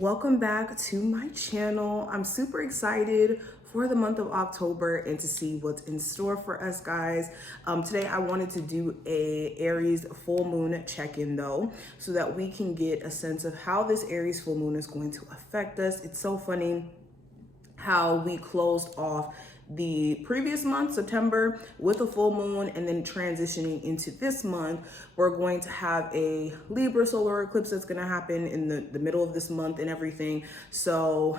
Welcome back to my channel. I'm super excited for the month of October and to see what's in store for us, guys. Today I wanted to do a Aries full moon check-in though, so that we can get a sense of how this Aries full moon is going to affect us. It's so funny how we closed off the previous month, September, with a full moon, and then transitioning into this month, we're going to have a Libra solar eclipse that's going to happen in the middle of this month and everything. So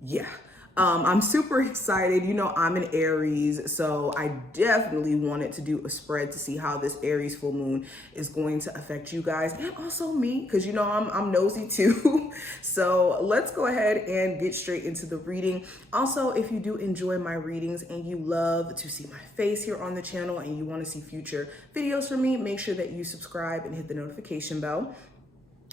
yeah, I'm super excited. You know, I'm an Aries, so I definitely wanted to do a spread to see how this Aries full moon is going to affect you guys and also me, because you know I'm nosy too. So let's go ahead and get straight into the reading. Also, if you do enjoy my readings and you love to see my face here on the channel and you want to see future videos from me, make sure that you subscribe and hit the notification bell.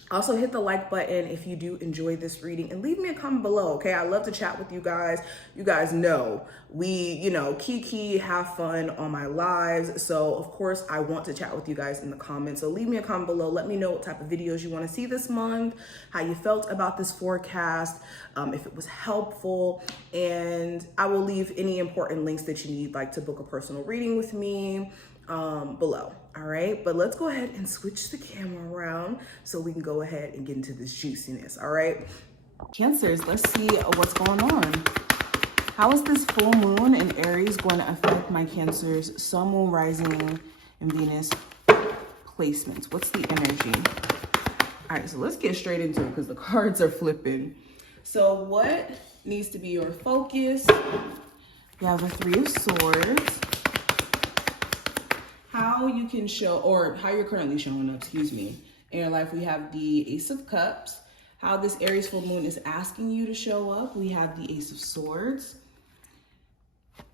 Also, hit the like button if you do enjoy this reading and leave me a comment below, okay? I love to chat with you guys. You guys know we, kiki, have fun on my lives. So, of course, I want to chat with you guys in the comments. So leave me a comment below. Let me know what type of videos you want to see this month, how you felt about this forecast, if it was helpful. And I will leave any important links that you need, like to book a personal reading with me, below. All right, but let's go ahead and switch the camera around so we can go ahead and get into this juiciness. All right, Cancers, let's see what's going on. How is this full moon in Aries going to affect my Cancers, Sun, Moon, Rising, and Venus placements? What's the energy? All right, so let's get straight into it because the cards are flipping. So what needs to be your focus? You have the Three of Swords. How you can show, or how you're currently showing up, in your life. We have the Ace of Cups. How this Aries full moon is asking you to show up. We have the Ace of Swords.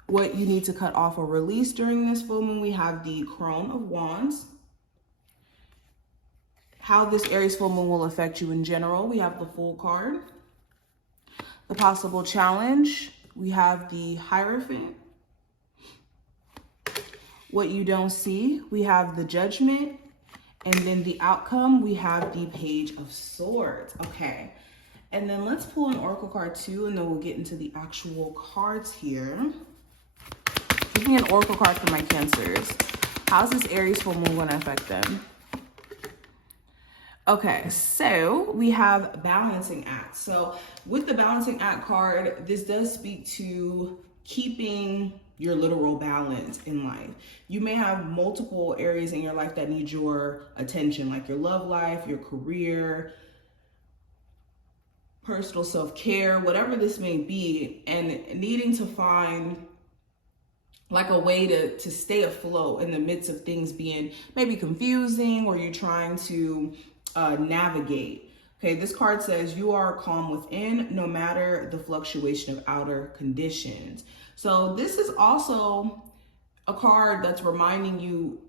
What you need to cut off or release during this full moon. We have the Crone of Wands. How this Aries full moon will affect you in general. We have the Fool card. The possible challenge. We have the Hierophant. What you don't see, we have the Judgment, and then the outcome, we have the Page of Swords. Okay, and then let's pull an Oracle card too, and then we'll get into the actual cards here. Give me an Oracle card for my Cancers. How's this Aries full moon going to affect them? Okay, so we have Balancing Act. So with the Balancing Act card, this does speak to keeping your literal balance in life. You may have multiple areas in your life that need your attention, like your love life, your career, personal self-care, whatever this may be, and needing to find like a way to stay afloat in the midst of things being maybe confusing, or you're trying to navigate. Okay, this card says you are calm within no matter the fluctuation of outer conditions. So this is also a card that's reminding you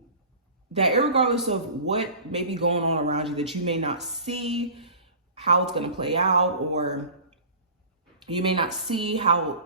that irregardless of what may be going on around you, that you may not see how it's going to play out, or you may not see how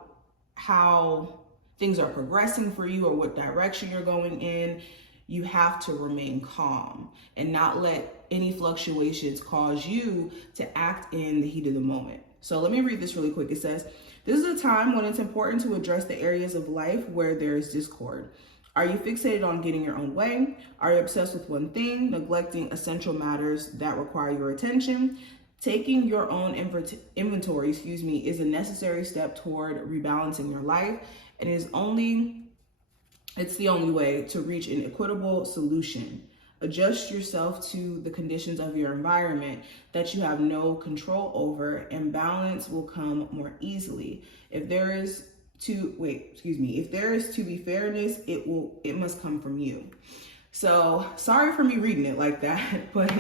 things are progressing for you or what direction you're going in, you have to remain calm and not let any fluctuations cause you to act in the heat of the moment. So let me read this really quick. It says, this is a time when it's important to address the areas of life where there is discord. Are you fixated on getting your own way? Are you obsessed with one thing, neglecting essential matters that require your attention? Taking your own inventory, is a necessary step toward rebalancing your life, and it's the only way to reach an equitable solution. Adjust yourself to the conditions of your environment that you have no control over, and balance will come more easily. If there is to be fairness, it must come from you. So sorry for me reading it like that, but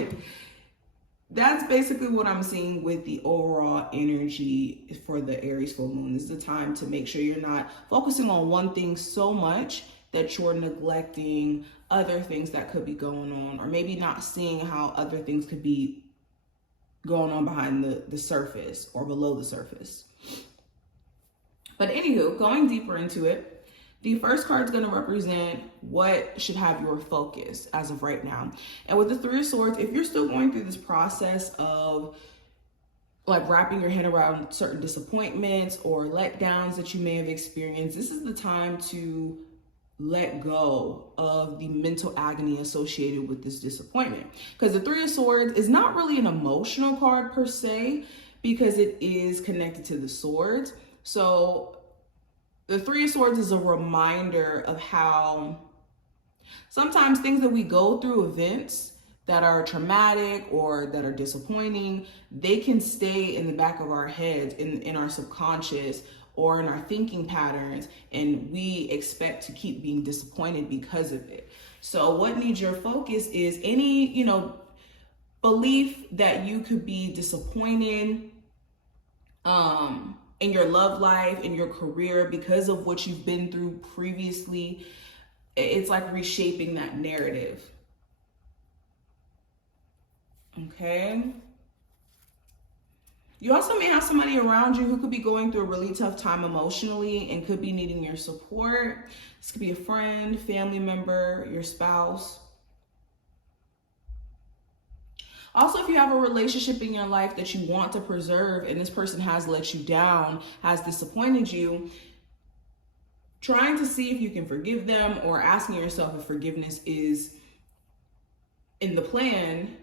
that's basically what I'm seeing with the overall energy for the Aries full moon. This is the time to make sure you're not focusing on one thing so much that you're neglecting other things that could be going on, or maybe not seeing how other things could be going on behind the surface or below the surface. But anywho, going deeper into it, the first card is going to represent what should have your focus as of right now. And with the Three of Swords, if you're still going through this process of like wrapping your head around certain disappointments or letdowns that you may have experienced. This is the time to let go of the mental agony associated with this disappointment. Because the Three of Swords is not really an emotional card per se, because it is connected to the swords. So the Three of Swords is a reminder of how sometimes things that we go through, events that are traumatic or that are disappointing, they can stay in the back of our heads, in our subconscious or in our thinking patterns, and we expect to keep being disappointed because of it. So what needs your focus is any, belief that you could be disappointed in your love life, in your career, because of what you've been through previously. It's like reshaping that narrative. Okay. You also may have somebody around you who could be going through a really tough time emotionally and could be needing your support. This could be a friend, family member, your spouse. Also, if you have a relationship in your life that you want to preserve and this person has let you down, has disappointed you, trying to see if you can forgive them or asking yourself if forgiveness is in the plan,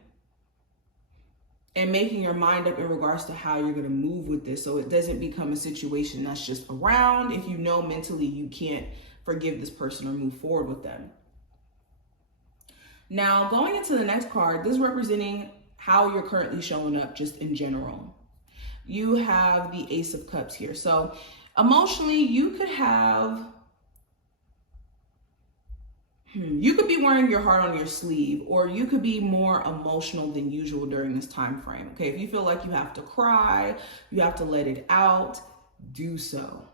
and making your mind up in regards to how you're going to move with this, so it doesn't become a situation that's just around if you know mentally you can't forgive this person or move forward with them. Now, going into the next card, this is representing how you're currently showing up just in general. You have the Ace of Cups here. So emotionally, you could have you could be wearing your heart on your sleeve, or you could be more emotional than usual during this time frame. Okay, if you feel like you have to cry, you have to let it out, do so.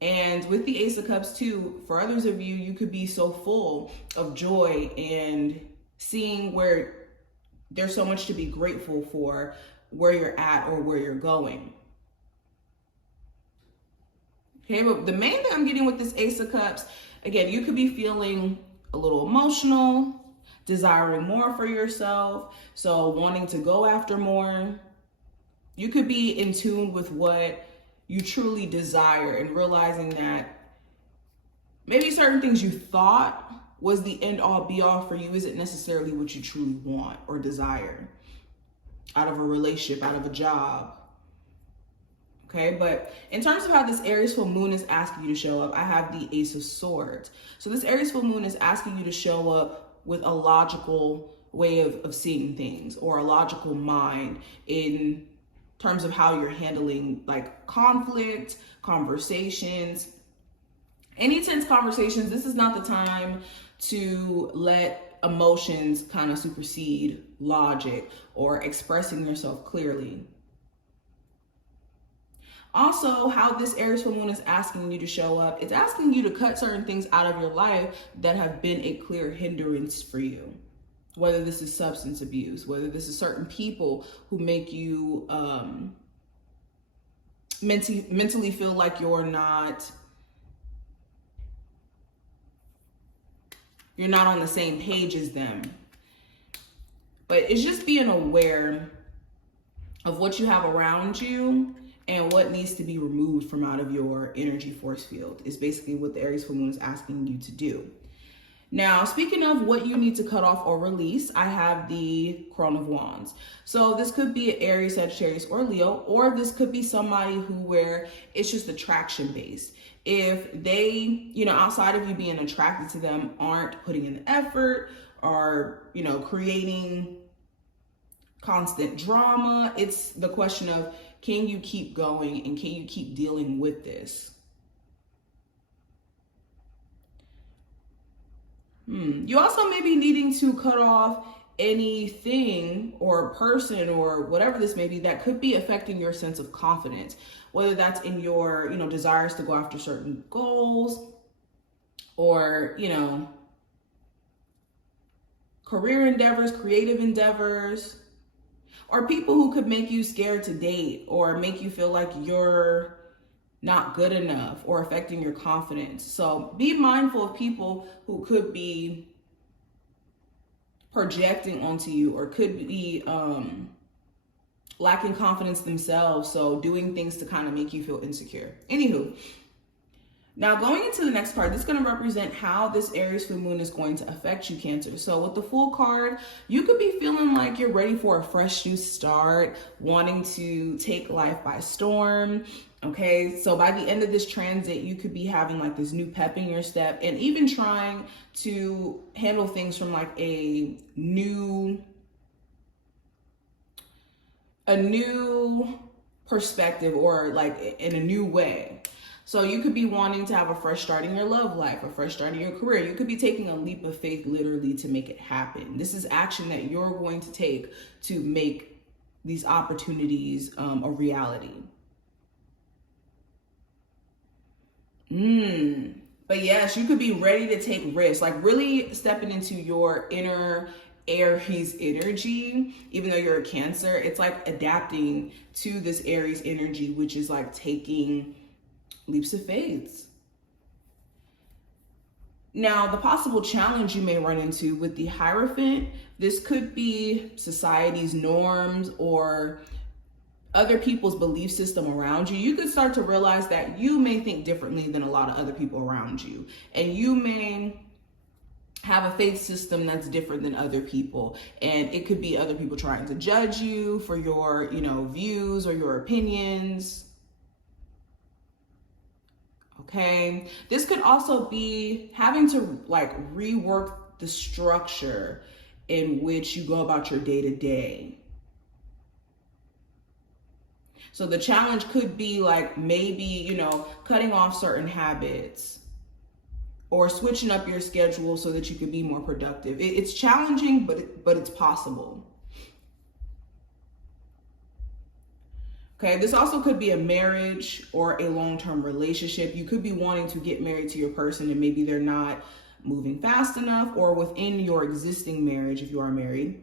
And with the Ace of Cups too, for others of you, you could be so full of joy and seeing where there's so much to be grateful for, where you're at or where you're going. Okay, but the main thing I'm getting with this Ace of Cups, again, you could be feeling a little emotional, desiring more for yourself, so wanting to go after more. You could be in tune with what you truly desire and realizing that maybe certain things you thought was the end all be all for you isn't necessarily what you truly want or desire out of a relationship, out of a job. Okay, but in terms of how this Aries full moon is asking you to show up, I have the Ace of Swords. So this Aries full moon is asking you to show up with a logical way of seeing things, or a logical mind in terms of how you're handling like conflict, conversations, any tense conversations. This is not the time to let emotions kind of supersede logic or expressing yourself clearly. Also, how this Aries full moon is asking you to show up, it's asking you to cut certain things out of your life that have been a clear hindrance for you. Whether this is substance abuse, whether this is certain people who make you mentally feel like you're not on the same page as them. But it's just being aware of what you have around you and what needs to be removed from out of your energy force field is basically what the Aries full moon is asking you to do. Now, speaking of what you need to cut off or release, I have the Crown of Wands. So this could be an Aries, Sagittarius, or Leo, or this could be somebody where it's just attraction based. If they, outside of you being attracted to them, aren't putting in the effort or, creating constant drama, it's the question of, can you keep going and can you keep dealing with this? You also may be needing to cut off anything or person or whatever this may be that could be affecting your sense of confidence, whether that's in your, desires to go after certain goals or, career endeavors, creative endeavors, or people who could make you scared to date or make you feel like you're not good enough or affecting your confidence. So be mindful of people who could be projecting onto you or could be lacking confidence themselves, so doing things to kind of make you feel insecure. Anywho, now going into the next card, this is going to represent how this Aries full moon is going to affect you, Cancer. So with the Fool card, you could be feeling like you're ready for a fresh new start, wanting to take life by storm. Okay, so by the end of this transit, you could be having like this new pep in your step, and even trying to handle things from like a new perspective, or like in a new way. So you could be wanting to have a fresh start in your love life, a fresh start in your career. You could be taking a leap of faith literally to make it happen. This is action that you're going to take to make these opportunities a reality. But yes, you could be ready to take risks, like really stepping into your inner Aries energy. Even though you're a Cancer, it's like adapting to this Aries energy, which is like taking leaps of faith. Now, the possible challenge you may run into with the Hierophant, this could be society's norms or other people's belief system around you. You could start to realize that you may think differently than a lot of other people around you, and you may have a faith system that's different than other people, and it could be other people trying to judge you for your, views or your opinions. Okay, this could also be having to like rework the structure in which you go about your day-to-day. So the challenge could be like maybe, cutting off certain habits or switching up your schedule so that you could be more productive. It's challenging, but it's possible. Okay, this also could be a marriage or a long-term relationship. You could be wanting to get married to your person, and maybe they're not moving fast enough, or within your existing marriage, if you are married,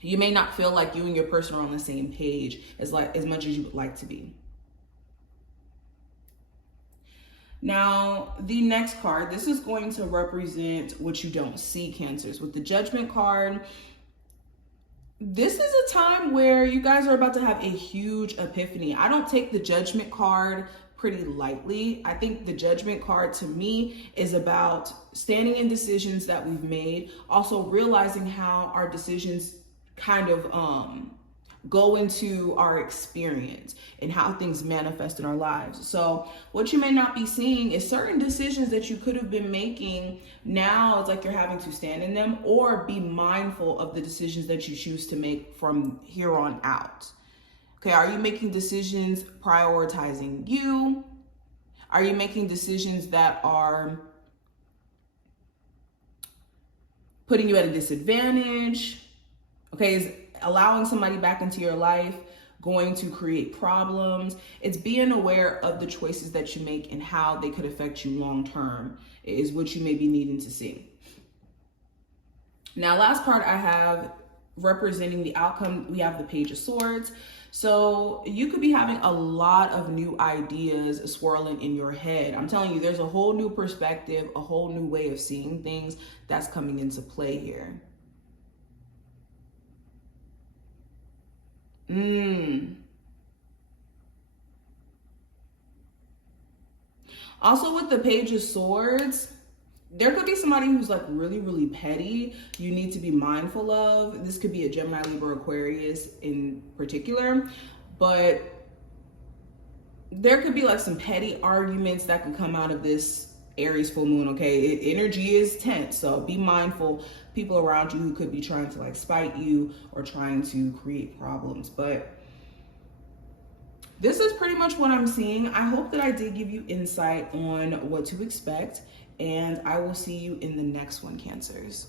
you may not feel like you and your person are on the same page as much as you would like to be. Now, the next card, this is going to represent what you don't see, Cancers. With the Judgment card, this is a time where you guys are about to have a huge epiphany. I don't take the Judgment card pretty lightly. I think the Judgment card to me is about standing in decisions that we've made, also realizing how our decisions kind of go into our experience and how things manifest in our lives. So what you may not be seeing is certain decisions that you could have been making. Now it's like you're having to stand in them, or be mindful of the decisions that you choose to make from here on out. Okay, are you making decisions prioritizing you? Are you making decisions that are putting you at a disadvantage? Okay, is allowing somebody back into your life going to create problems? It's being aware of the choices that you make and how they could affect you long term is what you may be needing to see. Now, last card I have representing the outcome, we have the Page of Swords. So you could be having a lot of new ideas swirling in your head. I'm telling you, there's a whole new perspective, a whole new way of seeing things that's coming into play here. Also with the Page of Swords, there could be somebody who's like really, really petty. You need to be mindful of. This could be a Gemini, Libra, Aquarius in particular, but there could be like some petty arguments that could come out of this Aries full moon. Okay, energy is tense, so be mindful. People around you who could be trying to like spite you or trying to create problems. But this is pretty much what I'm seeing. I hope that I did give you insight on what to expect, and I will see you in the next one, Cancers.